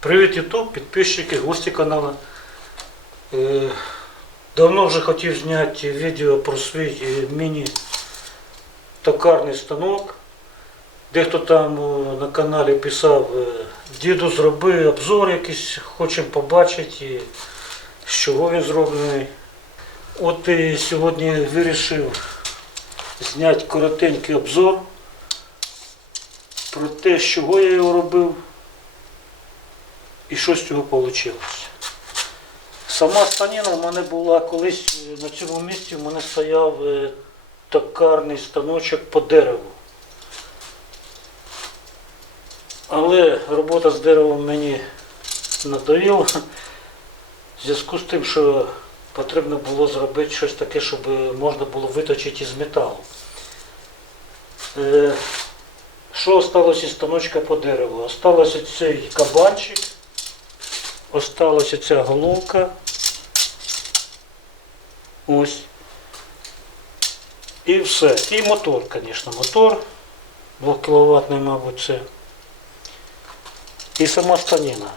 Привіт, Ютуб, підписчики, гості каналу. Е, Давно вже хотів зняти відео про свій е, міні-токарний станок. Дехто там е, на каналі писав, діду зроби обзор якийсь, хочемо побачити, з чого він зроблений. От і сьогодні вирішив зняти коротенький обзор про те, з чого я його робив і що з цього вийшло. Сама станіна в мене була колись е, на цьому місці, в мене стояв е, токарний станочок по дереву. Але робота з деревом мені надоїла. В зв'язку з тим, що потрібно було зробити щось таке, щоб можна було виточити із металу. Е, Що осталося із станочка по дереву? Осталося цей кабанчик, осталася ця головка. Ось. І все. І мотор, звісно, мотор 2 кВт, мабуть, це. І сама станіна.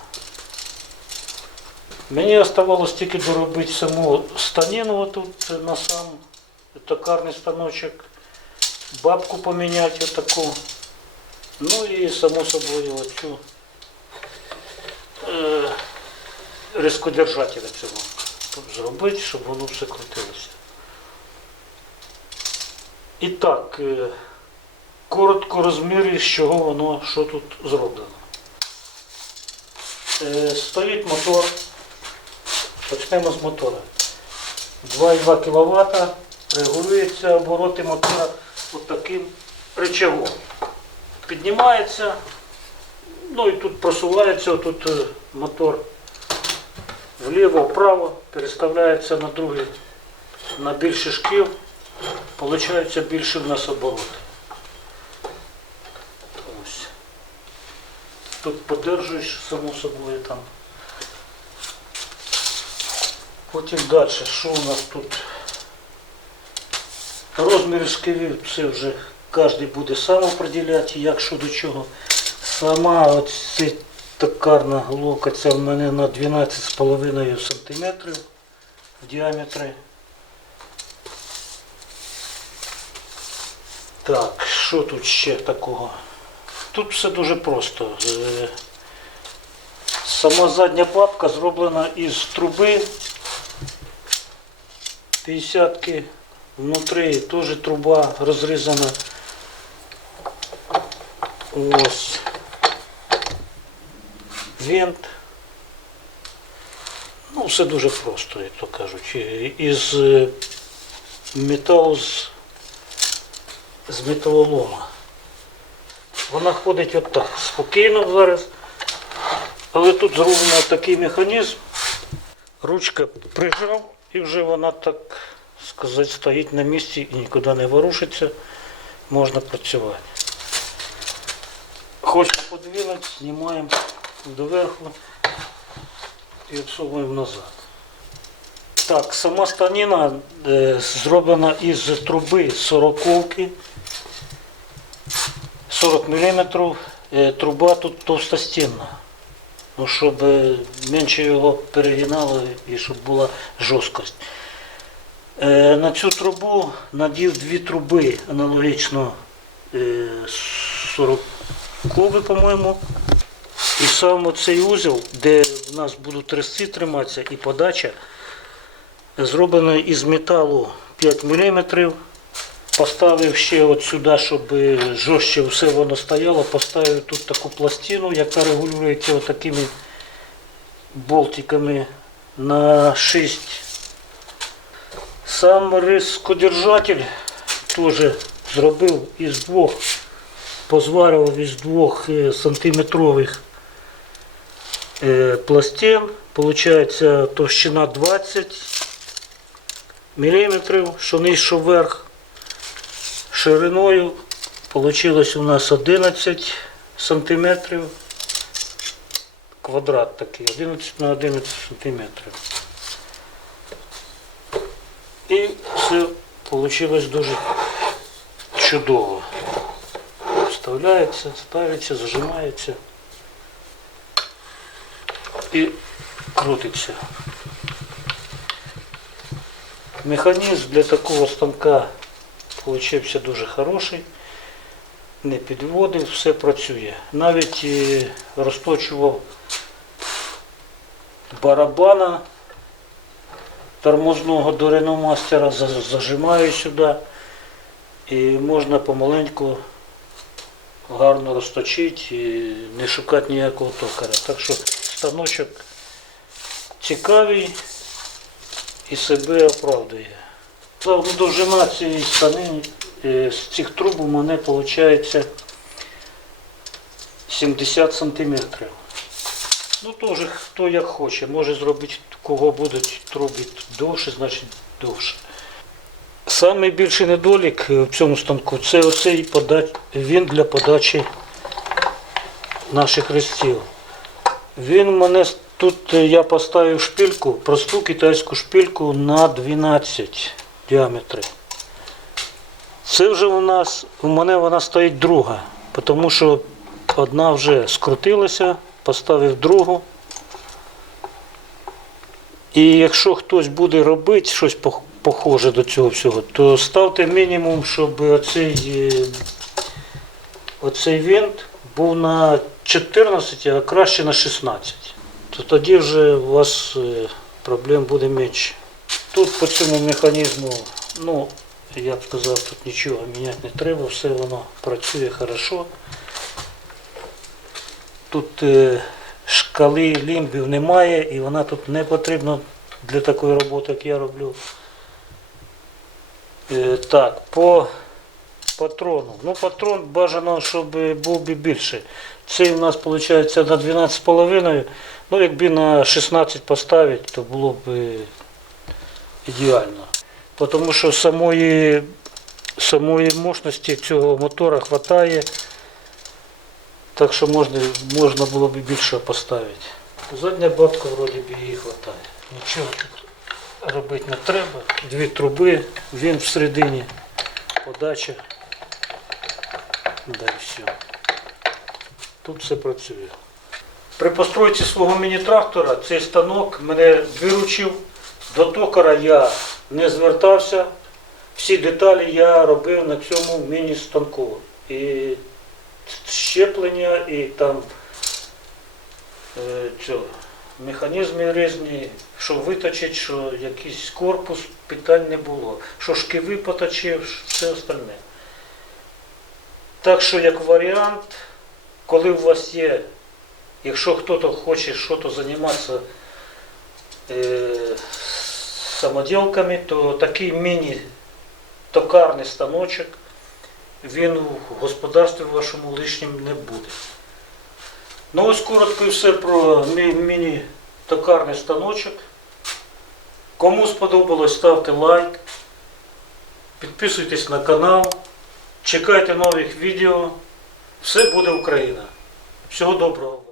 Мені оставалось тільки доробити саму станіну тут на сам токарний станочок, бабку поміняти отаку. Ну і само собою оцю різкодержателя цього зробити, щоб воно все крутилося. І так, е, коротко розміри, з чого воно, що тут зроблено. Е, Стоїть мотор. Почнемо з мотора. 2,2 кВт. Регулюється обороти мотора отаким рычагом. Піднімається, ну і тут просувається тут е, мотор вліво, вправо, переставляється на другий, на більше шків, получається більше в нас обороти. Ось. Тут подержуєш, само собою там. Потім далі, що у нас тут? Розмір шківів, це вже кожен буде сам определяти, як що до чого. Сама оця токарна головка, це в мене на 12,5 см в діаметрі. Так, що тут ще такого? Тут все дуже просто. Е, Сама задня папка зроблена із труби 50-ки. Внутрі теж труба розрізана. Ось. Вент. Ну, все дуже просто, як то кажуть. Із е, металу з, з металолома. Вона ходить отак, спокійно зараз. Але тут зроблено такий механізм. Ручка прижав і вже вона так сказати стоїть на місці і нікуди не ворушиться. Можна працювати. Хочемо подвинути, знімаємо доверху і відсовуємо назад. Так, сама станіна е, зроблена із труби 40 40 мм. Е, труба тут товстостінна. Ну, щоб е, менше його перегинало і щоб була жорсткость. Е, на цю трубу надів дві труби аналогічно е, 40 по-моєму. І сам цей узел, де в нас будуть трясці триматися і подача, зроблений із металу 5 мм. Поставив ще от сюди, щоб жорстче все воно стояло, поставив тут таку пластину, яка регулюється такими болтиками на 6. Сам рискодержатель теж зробив із двох, позварював із двох е, сантиметрових пластин. Получається товщина 20 мм, що низ, що вверх. Шириною вийшло у нас 11 сантиметрів. Квадрат такий, 11 на 11 сантиметрів. І все вийшло дуже чудово. Вставляється, ставиться, зажимається. І крутиться. Механізм для такого станка получився дуже хороший, не підводив, все працює. Навіть е, розточував барабана тормозного до реномастера, зажимаю сюди і можна помаленьку гарно розточити не шукати ніякого токаря. Так що станочок цікавий і себе оправдує. Довжина цієї стани е, з цих труб у мене виходить 70 сантиметрів. Ну теж хто як хоче, може зробити, кого будуть труби довше, значить довше. Самий більший недолік в цьому станку це оцей подач... він для подачі наших хрестів. Він мене тут е, я поставив шпильку, просту китайську шпильку на 12 діаметрів. Це вже у нас, у мене вона стоїть друга, тому що одна вже скрутилася, поставив другу. І якщо хтось буде робити щось похоже до цього всього, то ставте мінімум, щоб оцей, е, оцей винт був на 14, а краще на 16. То тоді вже у вас е, проблем буде менше. Тут по цьому механізму, ну, я б сказав, тут нічого міняти не треба, все воно працює хорошо. Тут е, шкали лімбів немає і вона тут не потрібна для такої роботи, як я роблю. Е, так, по патрону. Ну, патрон бажано, щоб був би більше. Цей у нас виходить на 12,5. Ну, якби на 16 поставити, то було б е, ідеально. Тому що самої, самої мощності цього мотора вистачає. Так що можна, можна було б більше поставити. Задня батка вроді б її вистачає. Нічого тут робити не треба. Дві труби, він всередині, подача. Да. Тут все працює. При постройці свого міні-трактора цей станок мене виручив. До токара я не звертався. Всі деталі я робив на цьому міні-станку. І щеплення, і там е, цього, механізми різні, що виточить, що якийсь корпус, питань не було. Що шківи поточив, все остальне. Так що, як варіант, коли у вас є, якщо хтось хоче щось займатися е, самоділками, то такий міні-токарний станочок він у господарстві вашому лишнім не буде. Ну ось коротко і все про мій міні-токарний станочок. Кому сподобалось, ставте лайк, підписуйтесь на канал, чекайте нових відео. Все буде Україна. Всього доброго.